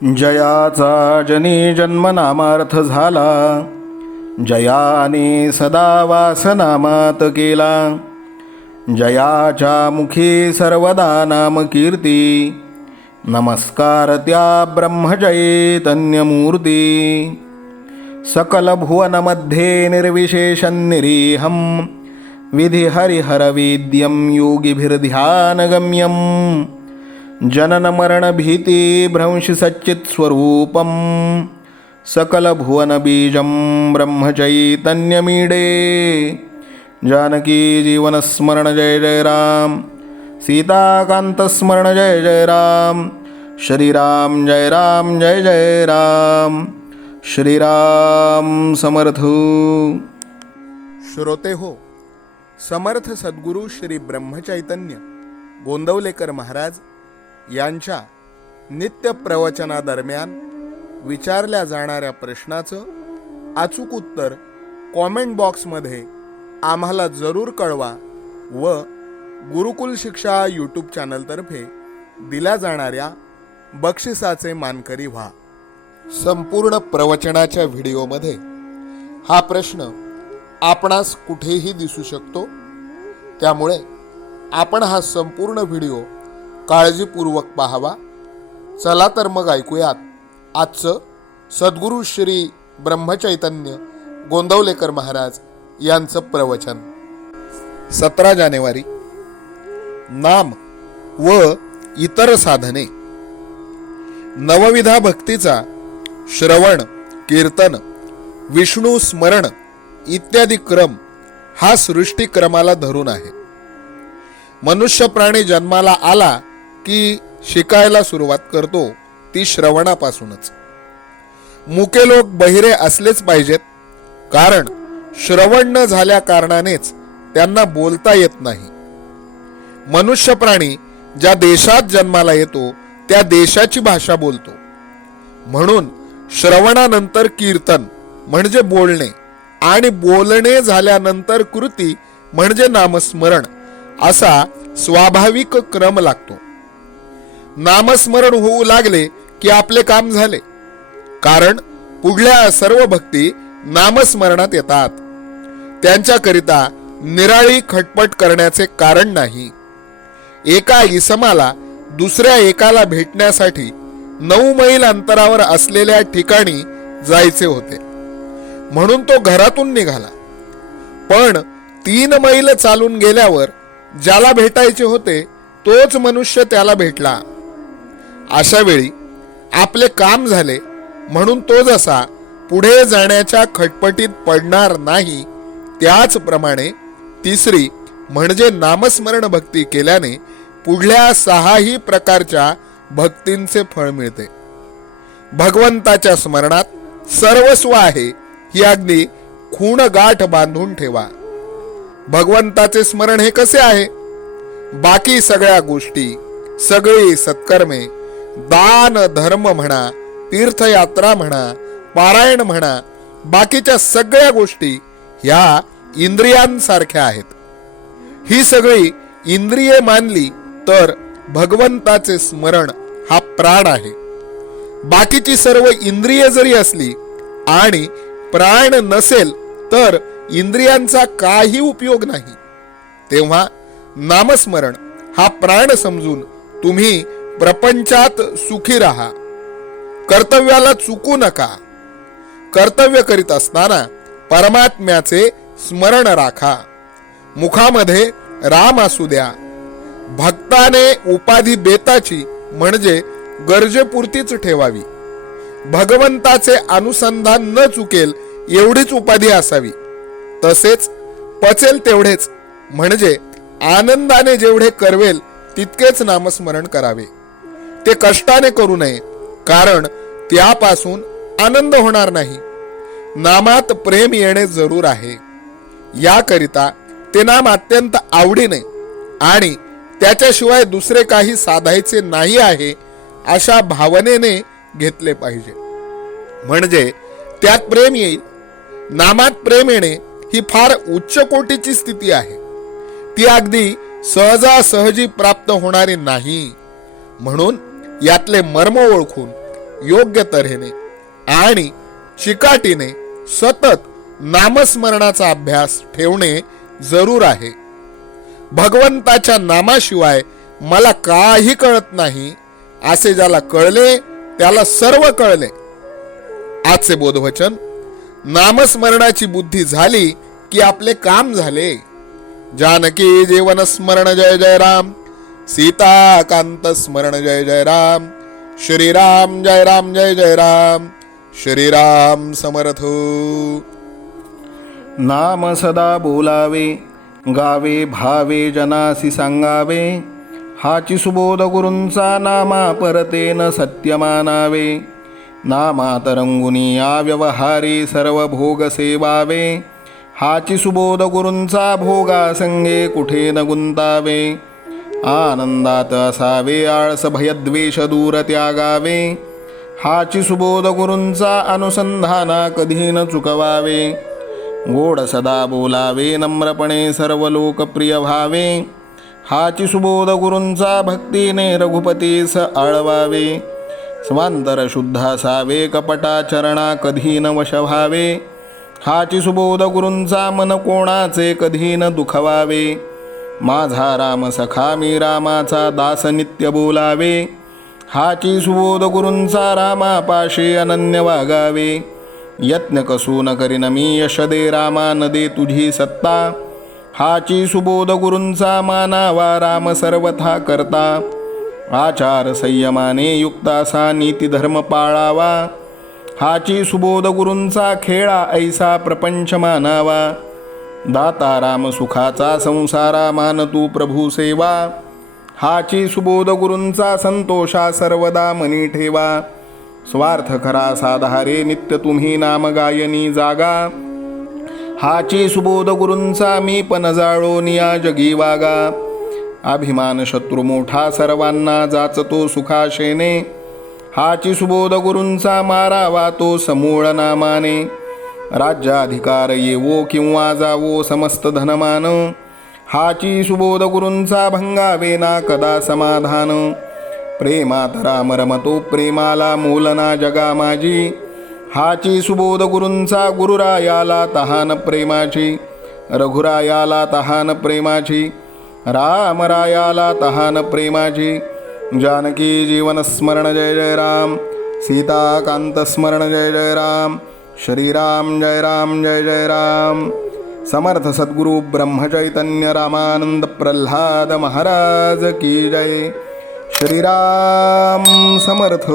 जयाचा जनी जन्मनामार्थ झाला, जयाने सदा वासनामात केला. जयाच्या मुखी सर्वदा नाम कीर्ती, नमस्कार त्या ब्रह्मचैतन्यमूर्ती. सकल भुवनमध्ये निर्विशेषं निरीहं, विधि हरिहरवेद्यं योगिभिर्ध्यानगम्यं. जनन मरण भीति भ्रंशि सच्चित्स्वरूपं, सकल भुवन बीजं ब्रह्मचैतन्यमीडे. जानकी जीवन स्मरण जय जय राम, सीताकांत स्मरण जय जय राम. श्रीराम जय राम जय जय राम. श्रीराम समर्थ. श्रोते हो, समर्थ सद्गुरू श्री ब्रह्मचैतन्य गोंदवलेकर महाराज यांच्या नित्य प्रवचनादरम्यान विचारल्या जाणाऱ्या प्रश्नाचं अचूक उत्तर कॉमेंट बॉक्समध्ये आम्हाला जरूर कळवा व गुरुकुल शिक्षा यूट्यूब चॅनलतर्फे दिल्या जाणाऱ्या बक्षिसाचे मानकरी व्हा. संपूर्ण प्रवचनाच्या व्हिडिओमध्ये हा प्रश्न आपणास कुठेही दिसू शकतो, त्यामुळे आपण हा संपूर्ण व्हिडिओ काळजीपूर्वक पाहावा. चला तर मग ऐकूयात आजचं सद्गुरू श्री ब्रह्मचैतन्य गोंदवलेकर महाराज यांचं प्रवचन. 17 जानेवारी. नाम व इतर साधने. नवविधा भक्तीचा श्रवण, कीर्तन, विष्णू स्मरण इत्यादी क्रम हा सृष्टीक्रमाला धरून आहे. मनुष्य प्राणी जन्माला आला की शिकायला सुरुवात करतो ती श्रवणापासूनच. मुके लोक बहिरे असलेच पाहिजेत, कारण श्रवण न झाल्या कारणानेच त्यांना बोलता येत नाही. मनुष्य प्राणी ज्या देशात जन्माला येतो त्या देशाची भाषा बोलतो. म्हणून श्रवणानंतर कीर्तन म्हणजे बोलणे आणि बोलणे झाल्यानंतर कृती म्हणजे नामस्मरण असा स्वाभाविक क्रम लागतो. नामस्मरण होऊ लागले की आपले काम झाले, कारण पुढल्या सर्व भक्ती नामस्मरणात येतात. त्यांच्याकरिता निराळी खटपट करण्याचे कारण नाही. एका इसमाला दुसऱ्या एकाला भेटण्यासाठी 9 मैल अंतरावर असलेल्या ठिकाणी जायचे होते, म्हणून तो घरातून निघाला. पण 3 मैल चालून गेल्यावर ज्याला भेटायचे होते तोच मनुष्य त्याला भेटला. अशा वेळी आपले काम झाले म्हणून तो जसा पुढे जाण्याच्या खटपटीत पडणार नाही, त्याचप्रमाणे तिसरी म्हणजे नामस्मरण भक्ती केल्याने पुढल्या 6ही प्रकारच्या भक्तींचे फळ मिळते. भगवंताच्या स्मरणात सर्वस्व आहे ही अगदी खूण गाठ बांधून ठेवा. भगवंताचे स्मरण हे कसे आहे? बाकी सगळ्या गोष्टी, सगळी सत्कर्मे, दान धर्म म्हणा, तीर्थयात्रा म्हणा, पारायण म्हणा, बाकीच्या सगळ्या गोष्टी ह्या इंद्रियांसारख्या आहेत. ही सगळी इंद्रिये मानली तर भगवंताचे स्मरण हा प्राण आहे. बाकीची सर्व इंद्रिये जरी असली आणि प्राण नसेल तर इंद्रियांचा काही उपयोग नाही. तेव्हा नामस्मरण हा प्राण समजून तुम्ही प्रपंचात सुखी राहा. कर्तव्याला चुकू नका. कर्तव्य करीत असताना परमात्म्याचे स्मरण राखा. मुखामध्ये राम असू द्या. भक्ताने उपाधी बेताची म्हणजे गरजेपुरतीच ठेवावी. भगवंताचे अनुसंधान न चुकेल एवढीच उपाधी असावी. तसेच पचेल तेवढेच म्हणजे आनंदाने जेवढे करवेल तितकेच नामस्मरण करावे. ते कष्टाने करू नये, कारण त्यापासून आनंद होणार नाही. नामात प्रेम येणे जरूर आहे. याकरिता ते नाम अत्यंत आवडीने आणि त्याच्याशिवाय दुसरे काही साधायचे नाही आहे अशा भावनेने घेतले पाहिजे, म्हणजे त्यात प्रेम येईल. नामात प्रेम येणे ही फार उच्च कोटीची स्थिती आहे. ती अगदी सहजासहजी प्राप्त होणारी नाही. म्हणून यातले मर्म ओळखून योग्य तऱ्हेने आणि चिकाटीने सतत नामस्मरणाचा अभ्यास ठेवणे जरूर आहे. भगवंताच्या नामाशिवाय मला काही कळत नाही असे ज्याला कळले त्याला सर्व कळले. आजचे बोधवचन: नामस्मरणाची बुद्धी झाली की आपले काम झाले. जानकी जीवन स्मरण जय जय राम. सीता कांत स्मरण जय जय राम. श्रीराम जय राम जय जय राम. श्रीराम समर्थ. नाम सदा बोलावे, गावे भावे जनासी सांगावे. हाची सुबोध गुरूंचा नामा परतेन सत्य मानावे. नामात रंगुनी व्यवहारी सर्व भोग सेवावे. हाची सुबोध गुरूंचा भोगा संगे कुठे न गुंतावे. आनंदात असावे आळस भयद्वेष दूर त्यागावे. हाची सुबोध गुरूंचा अनुसंधाना कधी न चुकवावे. गोड सदा बोलावे नम्रपणे सर्व लोकप्रिय व्हावे. हाची सुबोध गुरूंचा भक्तीने रघुपतीस आळवावे. स्वांतर शुद्ध असावे कपटाचरणा कधी न वश व्हावे. हाची सुबोध गुरूंचा मन कोणाचे कधी न दुखवावे. माझा राम सखा मी रामाचा दास नित्य बोलावे. हाची सुबोध गुरूंचा रामापाशी अनन्य वागावे. यत्न कसू न करीन मी यश दे रामा न दे तुझी सत्ता. हाची सुबोध गुरूंचा मानावा राम सर्वथा करता. आचार संयमाने युक्त असा नीती धर्म पाळावा. हाची सुबोध गुरूंचा खेळा ऐसा प्रपंच मानावा. दाता राम सुखाचा संसारा मान तू प्रभू सेवा. हाची सुबोध गुरूंचा संतोषा सर्वदा मनी ठेवा. स्वार्थ खरा साधारे नित्य तुम्ही नाम गायनी जागा. हाची सुबोध गुरूंचा मी पण जाळोनिया जगी वागा. अभिमान शत्रू मोठा सर्वांना जाचतो सुखाशेने. हाची सुबोध गुरूंचा मारावा तो समूळ नामाने. राज्याधिकार येवो किंवा जावो समस्त धनमान. हाची सुबोध गुरूंचा भंगावे ना कदा समाधान. प्रेमात राम रमतो प्रेमाला मोलना जगा माझी. हाची सुबोध गुरूंचा गुरुरायाला तहान प्रेमाची. रघुरायाला तहान प्रेमाची. रामरायाला तहान प्रेमाची. जानकी जीवन स्मरण जय जय राम. सीता कांत स्मरण जय जय राम. श्रीराम जय राम जय जय राम. समर्थ सद्गुरु ब्रह्मचैतन्य रामानंद प्रल्हाद महाराज की जय. श्रीराम समर्थ.